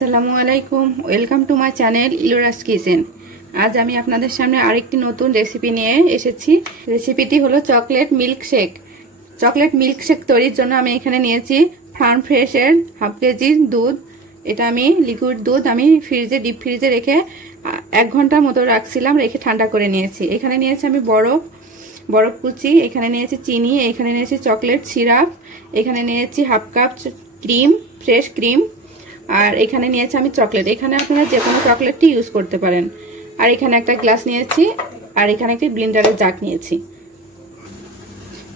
আসসালামু আলাইকুম, welcome to my channel Elora's kitchen. আজ আমি আপনাদের সামনে আরেকটি নতুন রেসিপি নিয়ে এসেছি। রেসিপিটি হলো chocolate milk shake. Chocolate milk shake তৈরির জন্য আমি এখানে নিয়েছি ফার্ম ফ্রেশের হাফ কেজি দুধ। এটা আমি লিকুইড দুধ আমি ডিপ ফ্রিজে রেখে 1 ঘন্টার মতো রাখছিলাম, রেখে ঠান্ডা করে নিয়েছি। এখানে নিয়েছি আমি বরফ কুচি, এখানে নিয়েছি চিনি, এখানে নিয়েছি চকলেট সিরাপ, এখানে নিয়েছি half cup cream, fresh cream, আর এখানে নিয়েছি আমি চকলেট। এখানে আপনারা যে কোনো চকলেটটি ইউজ করতে পারেন। আর এখানে একটা গ্লাস নিয়েছি, আর এখানে একটি ব্লেন্ডারের জাগ নিয়েছি।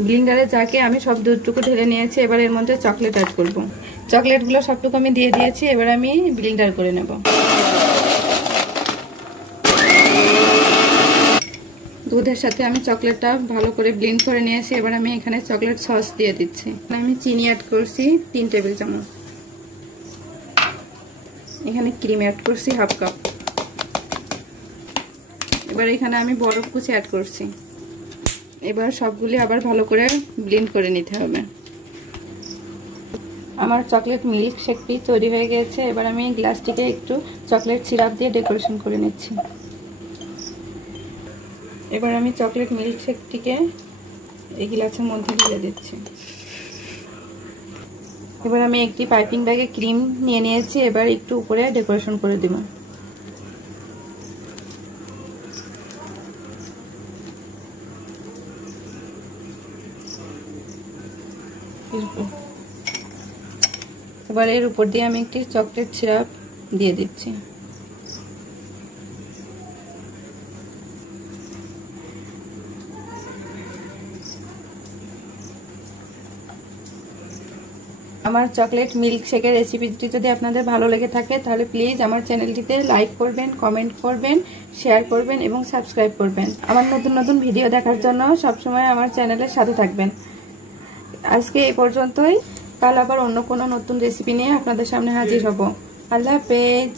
ব্লেন্ডারের জাগে আমি সব দুধটুকু ঢেলে নিয়েছি। এবার এর মধ্যে চকলেট অ্যাড করব। চকলেটগুলো সবটুকু আমি দিয়ে দিয়েছি। এবার আমি ব্লেন্ডার করে নেব। দুধের সাথে আমি চকলেটটা ভালো করে ব্লেন্ড করে নিয়েছি। এবার আমি এখানে চকলেট সস দিয়ে দিচ্ছি। আমি চিনি অ্যাড করছি 3 টেবিল চামচ। এখানে ক্রিম অ্যাড করছি হাফ কাপ। এবার এখানে আমি বরফ কুচি অ্যাড করছি। এবার সবগুলি আবার ভালো করে ব্লেন্ড করে নিতে হবে। আমার চকলেট মিল্ক শেকটি তৈরি হয়ে গেছে। এবার আমি গ্লাসটিকে একটু চকলেট সিরাপ দিয়ে ডেকোরেশন করে নিচ্ছি। এবার আমি চকলেট মিল্ক শেকটিকে এই গ্লাসের মধ্যে ঢেলে দিচ্ছি। এবার আমি একটি পাইপিং ব্যাগে ক্রিম নিয়ে নিয়েছি। এবার একটু উপরে ডেকোরেশন করে দিব। এবার এর উপর দিয়ে আমি একটি চকলেট সিরাপ দিয়ে দিচ্ছি। আমার চকলেট মিল্ক শেকের রেসিপিটি যদি আপনাদের ভালো লেগে থাকে তাহলে প্লিজ আমার চ্যানেলটিতে লাইক করবেন, কমেন্ট করবেন, শেয়ার করবেন এবং সাবস্ক্রাইব করবেন। আমার নতুন নতুন ভিডিও দেখার জন্য সবসময় আমার চ্যানেলের সাথে থাকবেন। আজকে এই পর্যন্তই। কাল আবার অন্য কোনো নতুন রেসিপি নিয়ে আপনাদের সামনে হাজির হব। আল্লাহ হাফেজ।